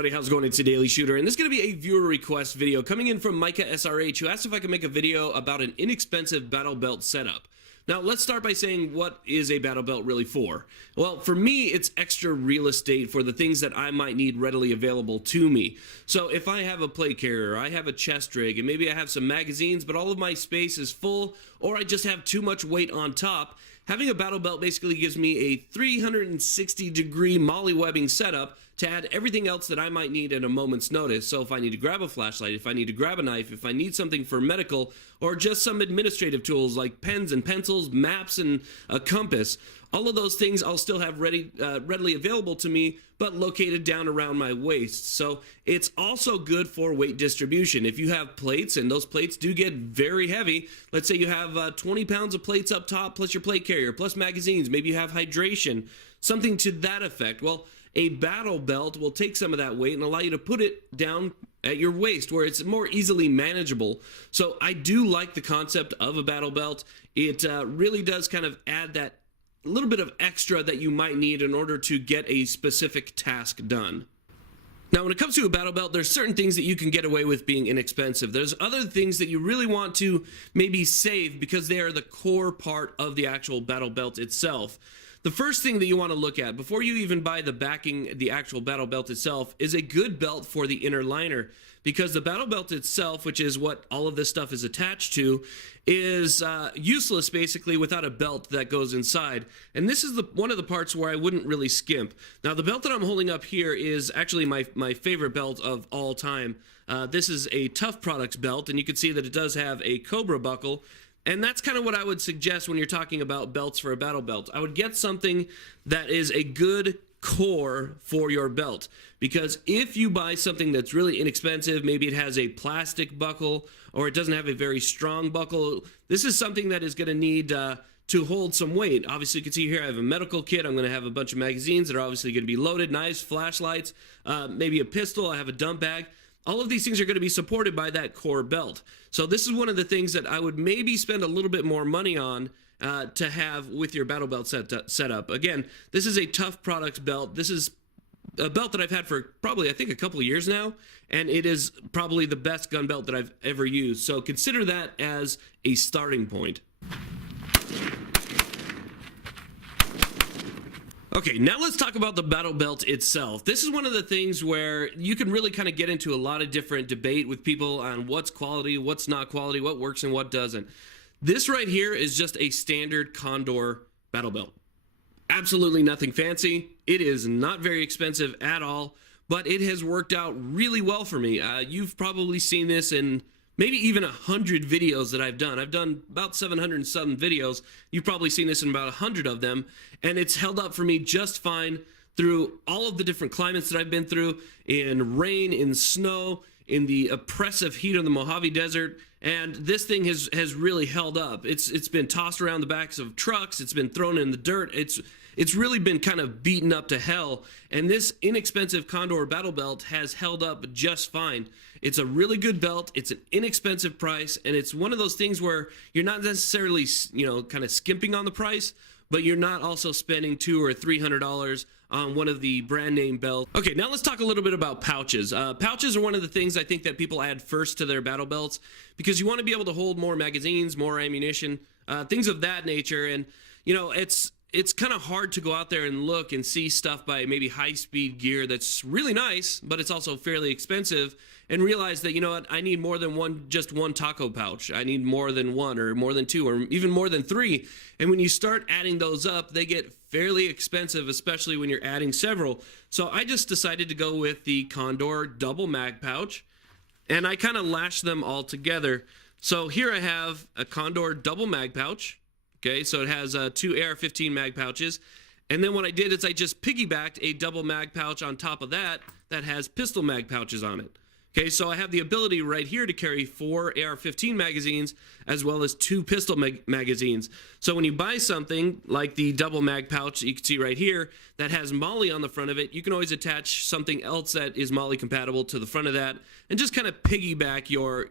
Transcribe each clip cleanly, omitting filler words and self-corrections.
everybody, how's it going? It's a Daily Shooter, and this is going to be a viewer request video coming in from Micah SRH, who asked if I could make a video about an inexpensive battle belt setup. Now, let's start by saying, what is a battle belt really for? Well, for me, it's extra real estate for the things that I might need readily available to me. So if I have a plate carrier, I have a chest rig, and maybe I have some magazines, but all of my space is full, or I just have too much weight on top, having a battle belt basically gives me a 360-degree molly-webbing setup to add everything else that I might need at a moment's notice. So if I need to grab a flashlight, if I need to grab a knife, if I need something for medical, or just some administrative tools like pens and pencils, maps, and a compass, all of those things I'll still have readily available to me, but located down around my waist. So it's also good for weight distribution. If you have plates, and those plates do get very heavy, let's say you have 20 pounds of plates up top, plus your plate carrier, plus magazines, maybe you have hydration, something to that effect. Well, a battle belt will take some of that weight and allow you to put it down at your waist where it's more easily manageable. So I do like the concept of a battle belt. It really does kind of add that little bit of extra that you might need in order to get a specific task done. Now, when it comes to a battle belt, there's certain things that you can get away with being inexpensive. There's other things that you really want to maybe save because they are the core part of the actual battle belt itself. The first thing that you want to look at before you even buy the backing, the actual battle belt itself, is a good belt for the inner liner, because the battle belt itself, which is what all of this stuff is attached to, is useless basically without a belt that goes inside. And this is one of the parts where I wouldn't really skimp. Now, the belt that I'm holding up here is actually my favorite belt of all time. This is a Tough Products belt, and you can see that it does have a Cobra buckle. And that's kind of what I would suggest when you're talking about belts for a battle belt. I would get something that is a good core for your belt, because if you buy something that's really inexpensive, maybe it has a plastic buckle or it doesn't have a very strong buckle, this is something that is going to need to hold some weight. Obviously, you can see here I have a medical kit. I'm going to have a bunch of magazines that are obviously going to be loaded, knives, flashlights, maybe a pistol. I have a dump bag. All of these things are going to be supported by that core belt. So this is one of the things that I would maybe spend a little bit more money on to have with your battle belt setup. Again, this is a Tough Products belt. This is a belt that I've had for probably, I think, a couple of years now, and it is probably the best gun belt that I've ever used. So consider that as a starting point. Okay, now let's talk about the battle belt itself. This is one of the things where you can really kind of get into a lot of different debate with people on what's quality, what's not quality, what works and what doesn't. This right here is just a standard Condor battle belt. Absolutely nothing fancy. It is not very expensive at all, but it has worked out really well for me. You've probably seen this in maybe even 100 videos that I've done. I've done about 700 and some videos. You've probably seen this in about 100 of them, and it's held up for me just fine through all of the different climates that I've been through, in rain, in snow, in the oppressive heat of the Mojave Desert, and this thing has really held up. It's been tossed around the backs of trucks, it's been thrown in the dirt, it's really been kind of beaten up to hell, and this inexpensive Condor battle belt has held up just fine. It's a really good belt, it's an inexpensive price, and it's one of those things where you're not necessarily, kind of skimping on the price, but you're not also spending $200 or $300 on one of the brand name belts. Okay, now let's talk a little bit about pouches. Pouches are one of the things I think that people add first to their battle belts, because you want to be able to hold more magazines, more ammunition, things of that nature. And it's kind of hard to go out there and look and see stuff by maybe high-speed gear that's really nice, but it's also fairly expensive, and realize that, you know what, I need more than just one taco pouch. I need more than one, or more than two, or even more than three. And when you start adding those up, they get fairly expensive, especially when you're adding several. So I just decided to go with the Condor double mag pouch, and I kind of lashed them all together. So here I have a Condor double mag pouch. Okay, so it has two AR-15 mag pouches, and then what I did is I just piggybacked a double mag pouch on top of that has pistol mag pouches on it. Okay, so I have the ability right here to carry 4 AR-15 magazines as well as 2 pistol magazines. So when you buy something like the double mag pouch you can see right here that has MOLLE on the front of it, you can always attach something else that is MOLLE compatible to the front of that and just kind of piggyback your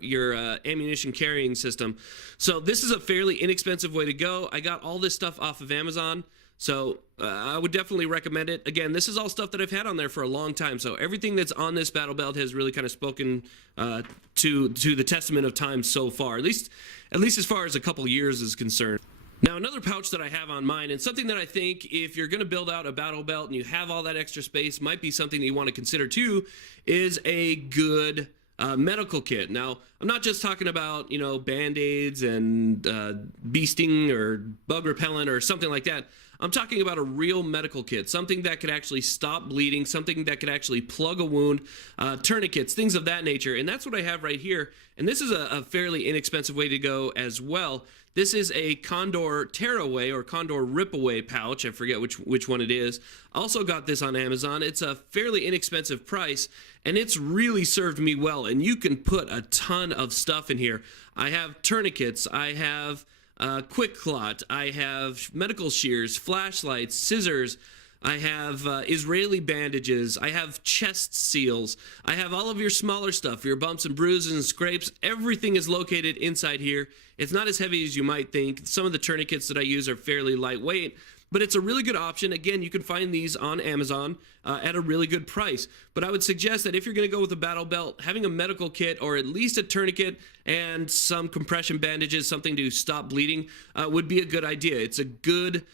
ammunition carrying system. So this is a fairly inexpensive way to go. I got all this stuff off of Amazon. So I would definitely recommend it. Again, this is all stuff that I've had on there for a long time. So everything that's on this battle belt has really kind of spoken to the testament of time so far, at least as far as a couple years is concerned. Now, another pouch that I have on mine, and something that I think if you're going to build out a battle belt and you have all that extra space, might be something that you want to consider too, is a good medical kit. Now, I'm not just talking about, Band-Aids and bee sting or bug repellent or something like that. I'm talking about a real medical kit, something that could actually stop bleeding, something that could actually plug a wound, tourniquets, things of that nature. And that's what I have right here. And this is a fairly inexpensive way to go as well. This is a Condor tearaway or Condor rip-away pouch. I forget which one it is. Also got this on Amazon. It's a fairly inexpensive price, and it's really served me well. And you can put a ton of stuff in here. I have tourniquets. I have quick clot. I have medical shears, flashlights, scissors. I have Israeli bandages. I have chest seals. I have all of your smaller stuff, your bumps and bruises and scrapes. Everything is located inside here. It's not as heavy as you might think. Some of the tourniquets that I use are fairly lightweight, but it's a really good option. Again, you can find these on Amazon at a really good price. But I would suggest that if you're going to go with a battle belt, having a medical kit or at least a tourniquet and some compression bandages, something to stop bleeding, would be a good idea. It's a good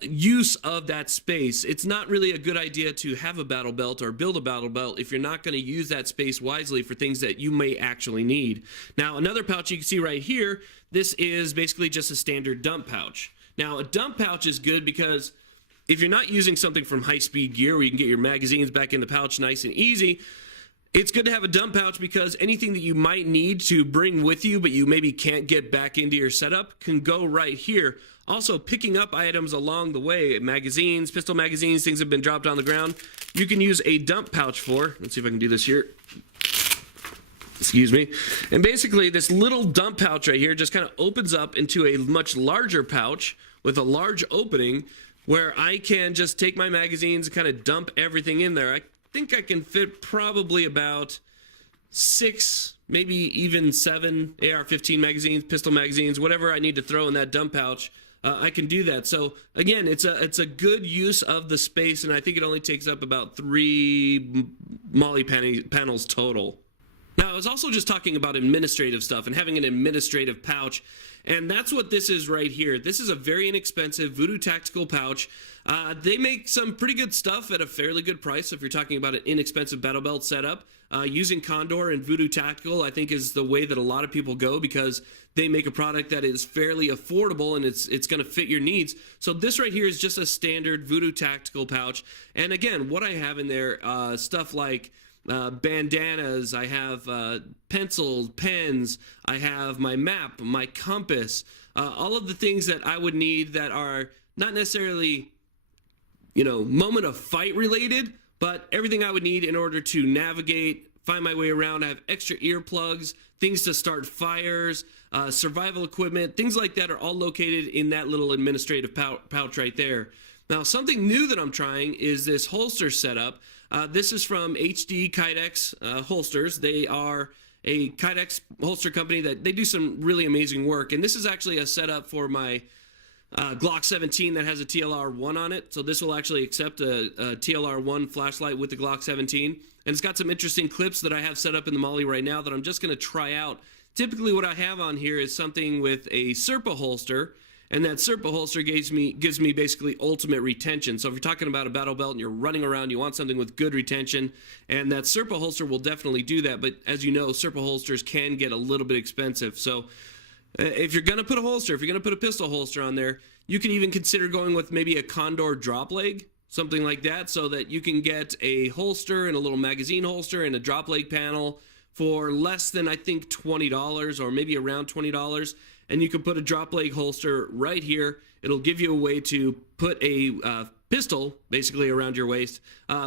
use of that space. It's not really a good idea to have a battle belt or build a battle belt if you're not going to use that space wisely for things that you may actually need. Now, another pouch you can see right here, this is basically just a standard dump pouch. Now, a dump pouch is good because if you're not using something from High Speed Gear where you can get your magazines back in the pouch nice and easy, it's good to have a dump pouch because anything that you might need to bring with you but you maybe can't get back into your setup can go right here. Also, picking up items along the way, magazines, pistol magazines, things that have been dropped on the ground, you can use a dump pouch for. Let's see if I can do this here. Excuse me. And basically, this little dump pouch right here just kind of opens up into a much larger pouch with a large opening where I can just take my magazines and kind of dump everything in there. I think I can fit probably about 6, maybe even 7 AR-15 magazines, pistol magazines, whatever I need to throw in that dump pouch. I can do that. So again, it's a good use of the space, and I think it only takes up about 3 MOLLE panels total. Now, I was also just talking about administrative stuff and having an administrative pouch, and that's what this is right here. This is a very inexpensive Voodoo Tactical pouch. They make some pretty good stuff at a fairly good price. So if you're talking about an inexpensive battle belt setup, using Condor and Voodoo Tactical, I think, is the way that a lot of people go because they make a product that is fairly affordable and it's going to fit your needs. So this right here is just a standard Voodoo Tactical pouch. And again, what I have in there, stuff like bandanas, I have pencils, pens, I have my map, my compass, all of the things that I would need that are not necessarily, moment of fight related, but everything I would need in order to navigate, find my way around. I have extra earplugs, things to start fires, survival equipment, things like that are all located in that little administrative pouch right there. Now, something new that I'm trying is this holster setup. This is from HD Kydex holsters. They are a Kydex holster company that they do some really amazing work. And this is actually a setup for my Glock 17 that has a TLR-1 on it. So this will actually accept a TLR-1 flashlight with the Glock 17. And it's got some interesting clips that I have set up in the MOLLE right now that I'm just going to try out. Typically what I have on here is something with a Serpa holster, and that Serpa holster gives me basically ultimate retention. So if you're talking about a battle belt and you're running around, you want something with good retention, and that Serpa holster will definitely do that. But as you know, Serpa holsters can get a little bit expensive. So if you're going to put a holster, if you're going to put a pistol holster on there, you can even consider going with maybe a Condor drop leg, something like that, so that you can get a holster and a little magazine holster and a drop leg panel for less than, I think, $20 or maybe around $20. And you can put a drop leg holster right here. It'll give you a way to put a pistol basically around your waist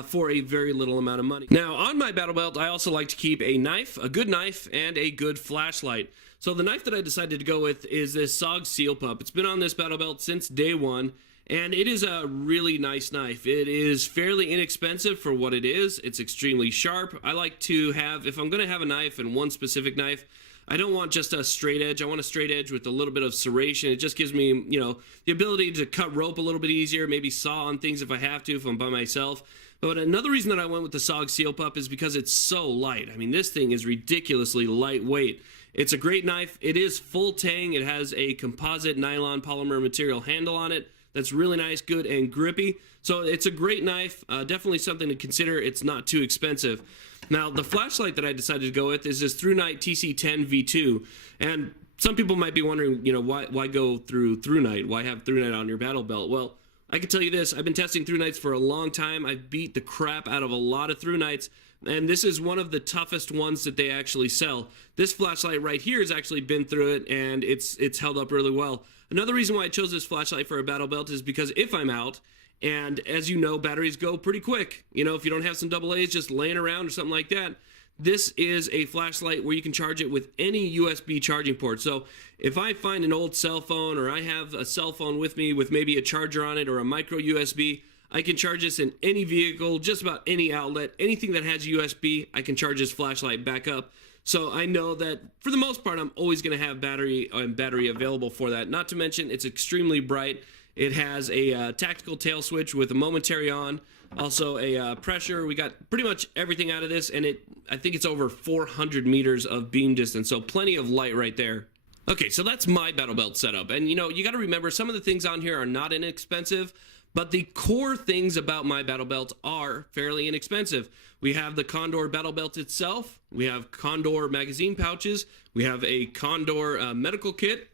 for a very little amount of money. Now, on my battle belt, I also like to keep a knife, a good knife, and a good flashlight. So the knife that I decided to go with is this SOG Seal Pup. It's been on this battle belt since day one, and it is a really nice knife. It is fairly inexpensive for what it is. It's extremely sharp. I like to have, if I'm going to have a knife and one specific knife, I don't want just a straight edge. I want a straight edge with a little bit of serration. It just gives me, you know, the ability to cut rope a little bit easier, maybe saw on things if I have to, if I'm by myself. But another reason that I went with the SOG Seal Pup is because it's so light. I mean, this thing is ridiculously lightweight. It's a great knife. It is full tang. It has a composite nylon polymer material handle on it that's really nice, good, and grippy. So it's a great knife. Definitely something to consider. It's not too expensive. Now, the flashlight that I decided to go with is this ThruNite TC10 V2. And some people might be wondering, you know, why go through ThruNite? Why have ThruNite on your battle belt? Well, I can tell you this. I've been testing ThruNites for a long time. I've beat the crap out of a lot of ThruNites, and this is one of the toughest ones that they actually sell. This flashlight right here has actually been through it, and it's held up really well. Another reason why I chose this flashlight for a battle belt is because if I'm out, and as you know, batteries go pretty quick. You know, if you don't have some AA's just laying around or something like that, this is a flashlight where you can charge it with any USB charging port. So if I find an old cell phone, or I have a cell phone with me with maybe a charger on it or a micro USB, I can charge this in any vehicle, just about any outlet. Anything that has USB, I can charge this flashlight back up. So I know that for the most part, I'm always going to have battery available for that. Not to mention, it's extremely bright. It has a tactical tail switch with a momentary on, also a pressure. We got pretty much everything out of this, and I think it's over 400 meters of beam distance, so plenty of light right there. Okay, so that's my battle belt setup, and you know, you got to remember some of the things on here are not inexpensive, but the core things about my battle belt are fairly inexpensive. We have the Condor battle belt itself, we have Condor magazine pouches, we have a Condor medical kit,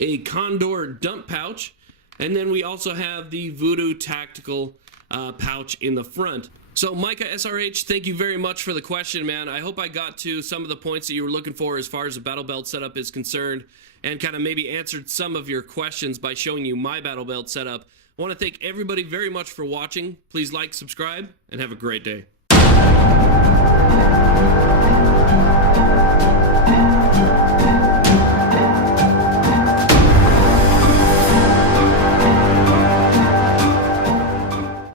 a Condor dump pouch, and then we also have the Voodoo tactical pouch in the front. So Micah SRH, thank you very much for the question, man. I hope I got to some of the points that you were looking for as far as the battle belt setup is concerned, and kind of maybe answered some of your questions by showing you my battle belt setup. I want to thank everybody very much for watching. Please like, subscribe, and have a great day.